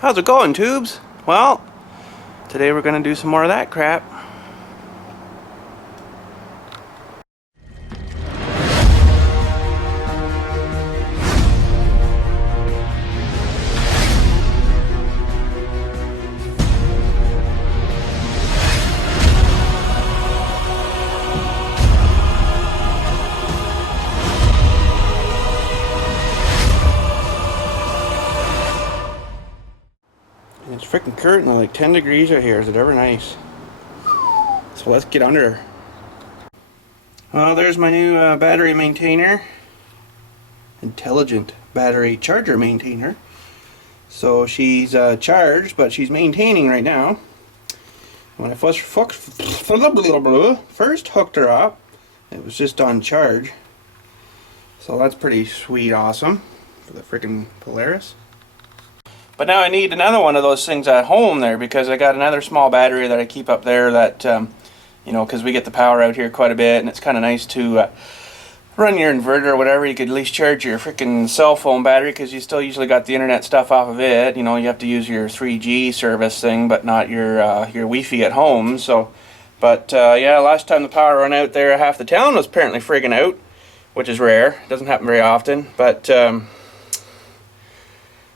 How's it going, tubes? Well, today we're gonna do some more of that crap. It's freaking currently like 10 degrees out here. Is it ever nice? So let's get under. Well, there's my new battery maintainer. Intelligent battery charger maintainer. So she's charged, but she's maintaining right now. When I first hooked her up, it was just on charge. So that's pretty sweet, awesome for the freaking Polaris. But now I need another one of those things at home there, because I got another small battery that I keep up there that, you know, because we get the power out here quite a bit, and it's kind of nice to run your inverter or whatever. You could at least charge your freaking cell phone battery, because you still usually got the internet stuff off of it. You know, you have to use your 3G service thing, but not your Wi-Fi at home. So, but yeah, last time the power ran out there, half the town was apparently friggin' out, which is rare. It doesn't happen very often, but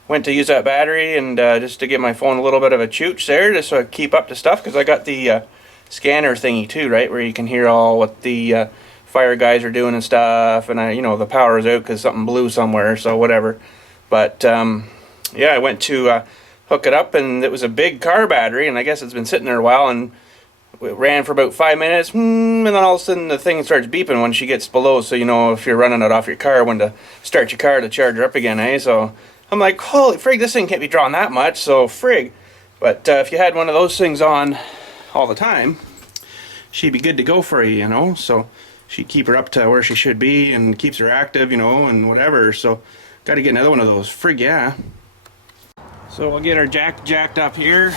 went to use that battery and just to give my phone a little bit of a chooch there, just so I keep up to stuff, because I got the scanner thingy too, right, where you can hear all what the fire guys are doing and stuff, and you know, the power is out because something blew somewhere, so whatever. But yeah, I went to hook it up, and it was a big car battery, and I guess it's been sitting there a while, and it ran for about 5 minutes, and then all of a sudden the thing starts beeping when she gets below, so you know if you're running it off your car when to start your car to charge her up again, eh? So I'm like, holy frig, this thing can't be drawing that much, so frig. But if you had one of those things on all the time, she'd be good to go for you, you know. So she'd keep her up to where she should be and keeps her active, you know, and whatever. So got to get another one of those, frig, yeah. So we'll get her jacked up here.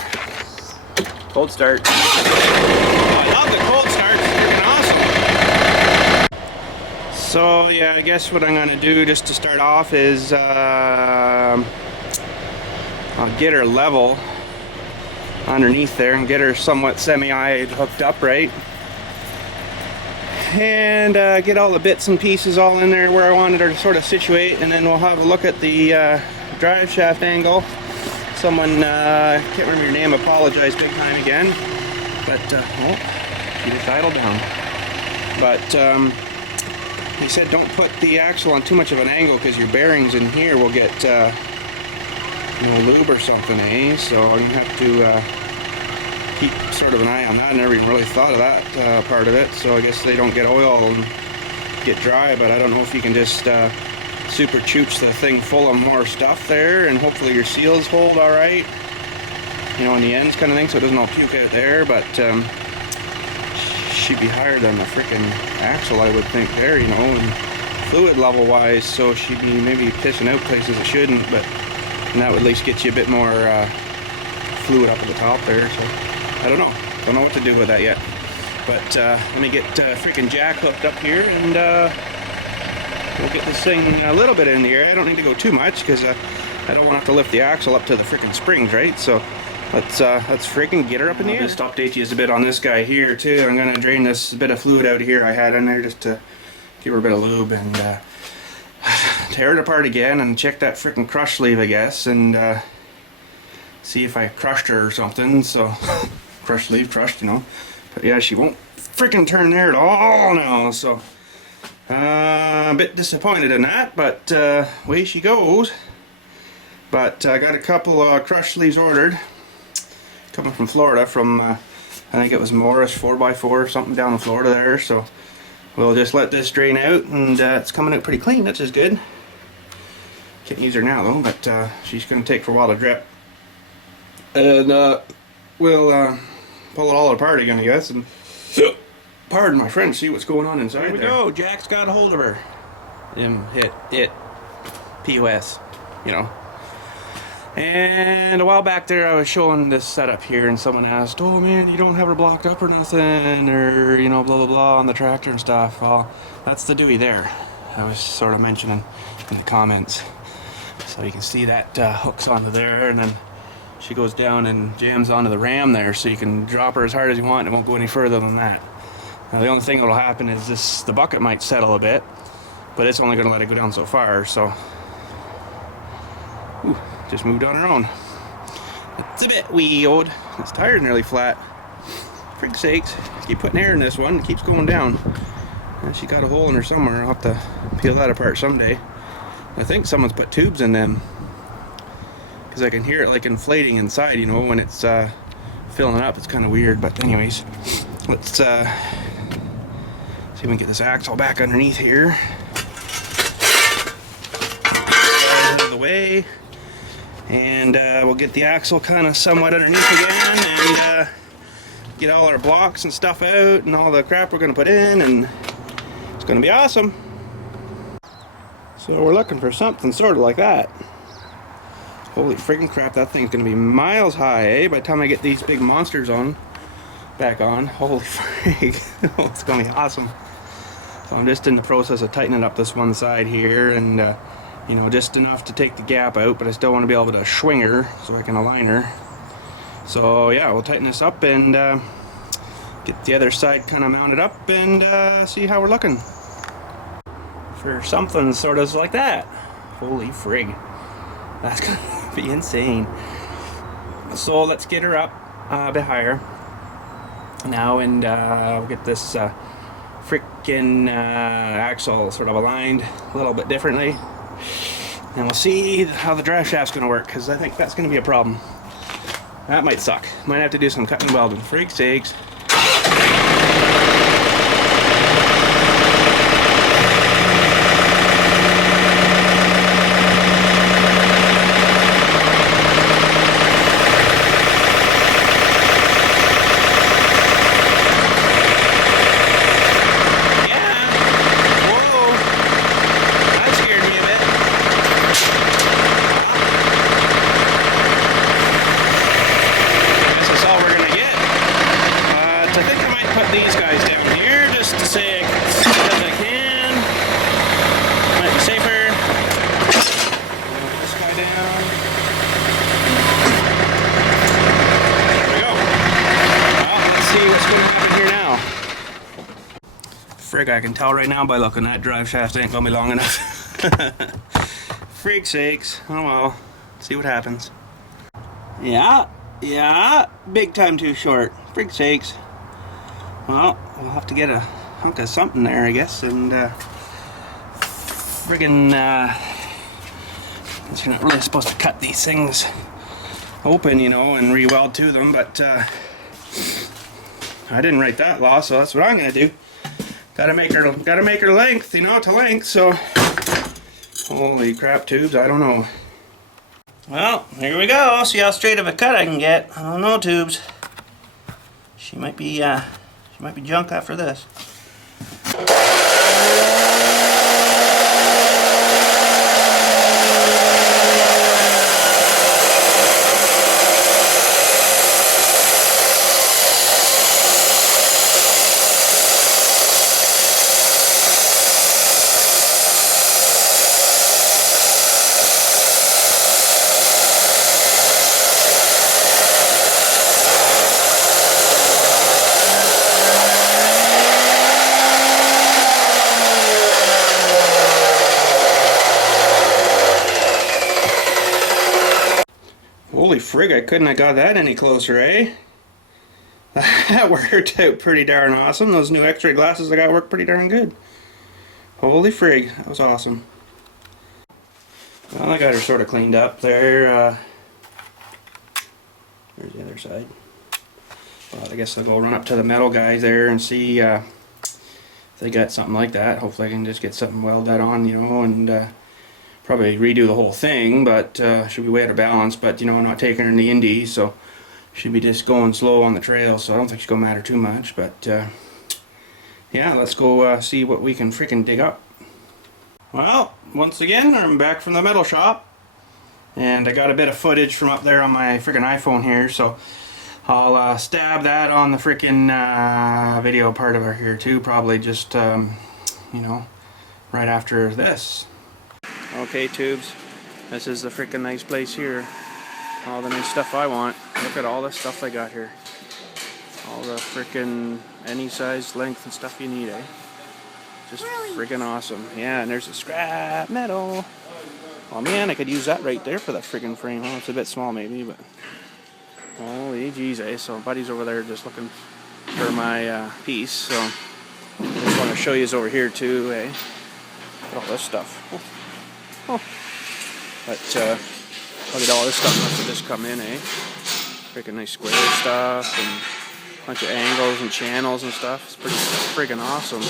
Cold start. Oh, I love the cold start, it's freaking awesome. So yeah, I guess what I'm going to do just to start off is I'll get her level underneath there and get her somewhat semi-eyed hooked up right, and get all the bits and pieces all in there where I wanted her to sort of situate, and then we'll have a look at the drive shaft angle. Someone, can't remember your name, apologize big time again, but oh, she just idled down. But he said don't put the axle on too much of an angle, because your bearings in here will get no lube or something, eh? So I'm gonna have to keep sort of an eye on that. I never even really thought of that part of it. So I guess they don't get oil and get dry, but I don't know if you can just super chooch the thing full of more stuff there, and hopefully your seals hold all right, you know, on the ends kind of thing, so it doesn't all puke out there. But she'd be higher than the freaking axle, I would think, there, you know, and fluid level wise, so she'd be maybe pissing out places it shouldn't, but and that would at least get you a bit more fluid up at the top there. So I don't know what to do with that yet, but let me get freaking Jack hooked up here, and we'll get this thing a little bit in the air. I don't need to go too much, because I don't want to have to lift the axle up to the freaking springs, right? So let's freaking get her up in the air. I'll just update you a bit on this guy here too. I'm gonna drain this bit of fluid out here I had in there, just to give her a bit of lube, and tear it apart again and check that freaking crush sleeve, I guess, and see if I crushed her or something. So crush sleeve crushed, you know, but yeah, she won't freaking turn there at all now. So a bit disappointed in that, but away she goes. But I got a couple crush sleeves ordered, coming from Florida, from I think it was Morris 4x4 or something down in Florida there. So we'll just let this drain out, and it's coming out pretty clean, which is good. Can't use her now though, but she's going to take for a while to drip, and we'll pull it all apart again, I guess, and pardon my French, see what's going on inside. Here we go. Jack's got a hold of her. Hit POS, you know. And a while back there I was showing this setup here, and someone asked, oh man, you don't have her blocked up or nothing, or you know, blah blah blah on the tractor and stuff. Well, that's the Dewey there I was sort of mentioning in the comments. So you can see that hooks onto there, and then she goes down and jams onto the ram there, so you can drop her as hard as you want and it won't go any further than that. Now the only thing that'll happen is the bucket might settle a bit, but it's only going to let it go down so far, so ooh, just moved on her own. It's a bit wee old. This tire's nearly flat. Frig sakes, keep putting air in this one, it keeps going down. And she got a hole in her somewhere. I'll have to peel that apart someday. I think someone's put tubes in them, because I can hear it like inflating inside, you know, when it's filling up. It's kind of weird, but anyways, let's see if we can get this axle back underneath here. Out of the way, and we'll get the axle kind of somewhat underneath again, and get all our blocks and stuff out and all the crap we're going to put in, and it's going to be awesome. So we're looking for something sort of like that. Holy freaking crap, that thing's going to be miles high, eh? By the time I get these big monsters back on. Holy frig. Oh, it's going to be awesome. So I'm just in the process of tightening up this one side here, and you know, just enough to take the gap out, but I still want to be able to swing her so I can align her. So yeah, we'll tighten this up and get the other side kind of mounted up and see how we're looking for something sort of like that. Holy frig, that's gonna be insane. So let's get her up a bit higher now, and we'll get this frickin' axle sort of aligned a little bit differently, and we'll see how the drive shaft's gonna work, because I think that's gonna be a problem. That might suck. Might have to do some cutting and welding. Frig sakes. These guys down here just to say as I can. Might be safer. Put this guy down. There we go. Well, let's see what's going to happen here now. Frig, I can tell right now by looking at that drive shaft ain't gonna be long enough. Frig sakes. Oh well. See what happens. Yeah, big time too short. Frig sakes. Well, we'll have to get a hunk of something there, I guess, and friggin' you're not really supposed to cut these things open, you know, and re-weld to them, but I didn't write that law, so that's what I'm gonna do. Gotta make her length, you know, to length. So holy crap, tubes, I don't know. Well, here we go. See how straight of a cut I can get. I don't know, tubes. She might be junk after this. Holy frig, I couldn't have got that any closer, eh? That worked out pretty darn awesome. Those new x-ray glasses I got worked pretty darn good. Holy frig, that was awesome. Well, I got her sort of cleaned up there. There's the other side. Well, I guess I'll go run up to the metal guys there and see if they got something like that. Hopefully I can just get something welded on, you know, and probably redo the whole thing, but should be way out of balance. But you know, I'm not taking her in the Indies, so should be just going slow on the trail, so I don't think she's gonna matter too much. But yeah, let's go see what we can freaking dig up. Well, once again, I'm back from the metal shop, and I got a bit of footage from up there on my freaking iPhone here, so I'll stab that on the freaking video part of it here too, probably just you know, right after this. Okay, tubes, this is the freaking nice place here. all the nice stuff I want. Look at all the stuff I got here. All the freaking any size, length, and stuff you need, eh? Just freaking awesome. Yeah, and there's a scrap metal. Oh man, I could use that right there for that freaking frame. Well, it's a bit small maybe, but holy jeez, eh? So buddy's over there just looking for my piece. So I just want to show you over here too, eh? Look at all this stuff. Oh. But look at all this stuff must have just come in, eh? Freaking nice square stuff and a bunch of angles and channels and stuff. It's pretty freaking awesome.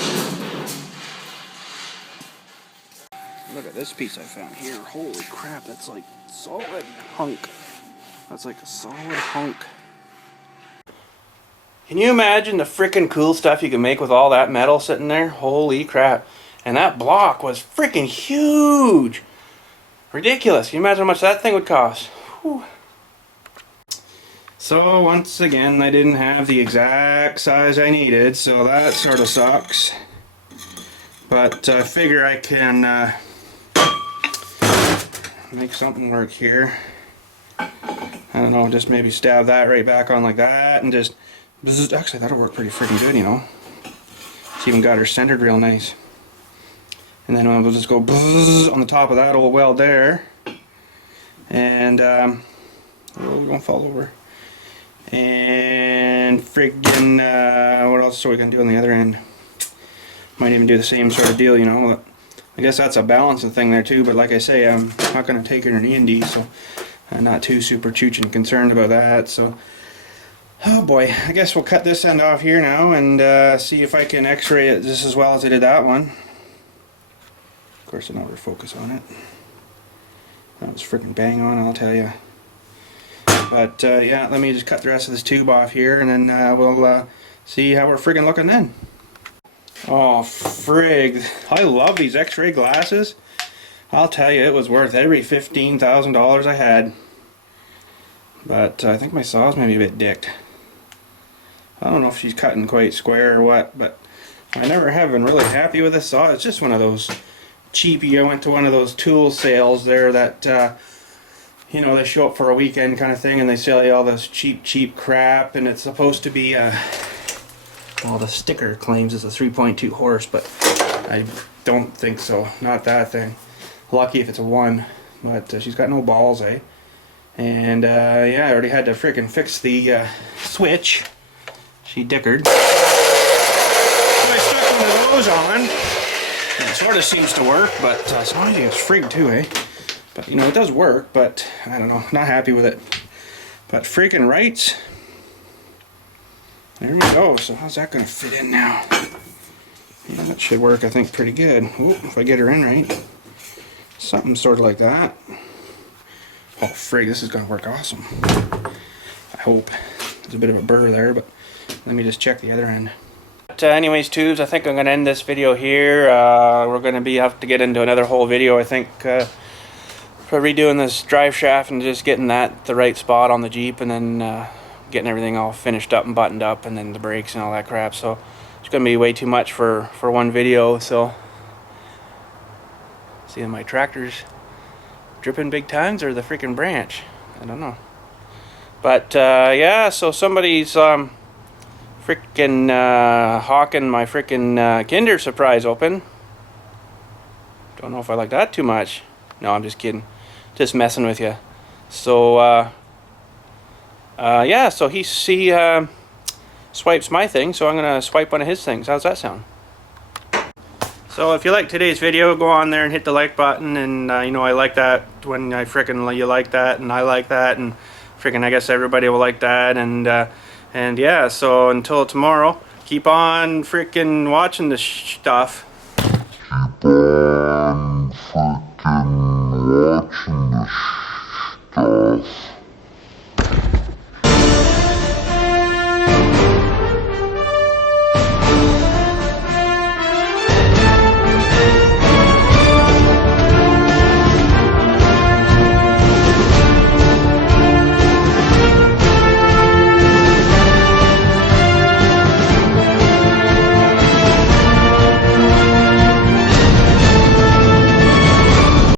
Look at this piece I found here. Holy crap, that's like solid hunk. That's like a solid hunk. Can you imagine the freaking cool stuff you can make with all that metal sitting there? Holy crap. And that block was freaking huge. Ridiculous. Can you imagine how much that thing would cost? Whew. So once again, I didn't have the exact size I needed, so that sort of sucks. But I figure I can make something work here. I don't know, just maybe stab that right back on like that and just actually that'll work pretty freaking good, you know. It's even got her centered real nice. And then we'll just go on the top of that old weld there. And oh, we're gonna fall over. And friggin' what else are we gonna do on the other end? Might even do the same sort of deal, you know. I guess that's a balancing thing there too, but like I say, I'm not going to take it in an E&D, so I'm not too super choochin' concerned about that. So, oh boy, I guess we'll cut this end off here now and see if I can x-ray it just as well as I did that one. Of course, I'll never focus on it. That was freaking bang on, I'll tell you. But yeah, let me just cut the rest of this tube off here, and then we'll see how we're friggin' looking then. Oh frig, I love these x-ray glasses. I'll tell you, it was worth every $15,000 I had. But I think my saw's maybe a bit dicked. I don't know if she's cutting quite square or what, but I never have been really happy with this saw. It's just one of those cheapy, I went to one of those tool sales there that you know, they show up for a weekend kind of thing and they sell you all this cheap crap, and it's supposed to be well, the sticker claims it's a 3.2 horse, but I don't think so. Not that thing. Lucky if it's a 1, but she's got no balls, eh? And yeah, I already had to freaking fix the switch. She dickered. So I stuck one of those on. And it sort of seems to work, but it's noisy as frig too, eh? But you know, it does work, but I don't know, not happy with it. But freaking rights. There we go. So how's that going to fit in now? Yeah, that should work, I think, pretty good. Ooh, if I get her in right. Something sort of like that. Oh, frig, this is going to work awesome. I hope. There's a bit of a burr there, but let me just check the other end. But anyways, tubes, I think I'm going to end this video here. We're going to have to get into another whole video, I think, for redoing this drive shaft and just getting that the right spot on the Jeep, and then getting everything all finished up and buttoned up, and then the brakes and all that crap. So it's gonna be way too much for one video. So see, my tractor's dripping big times, or the freaking branch, I don't know. But yeah, so somebody's freaking hawking my freaking Kinder Surprise open. Don't know if I like that too much. No, I'm just kidding, just messing with you. So yeah, so he swipes my thing, so I'm gonna swipe one of his things. How's that sound? So if you like today's video, go on there and hit the like button, and you know, I like that when I frickin' you like that, and I like that, and frickin' I guess everybody will like that, and yeah, so until tomorrow, keep on frickin' watching this stuff. Keep on frickin' watching this stuff.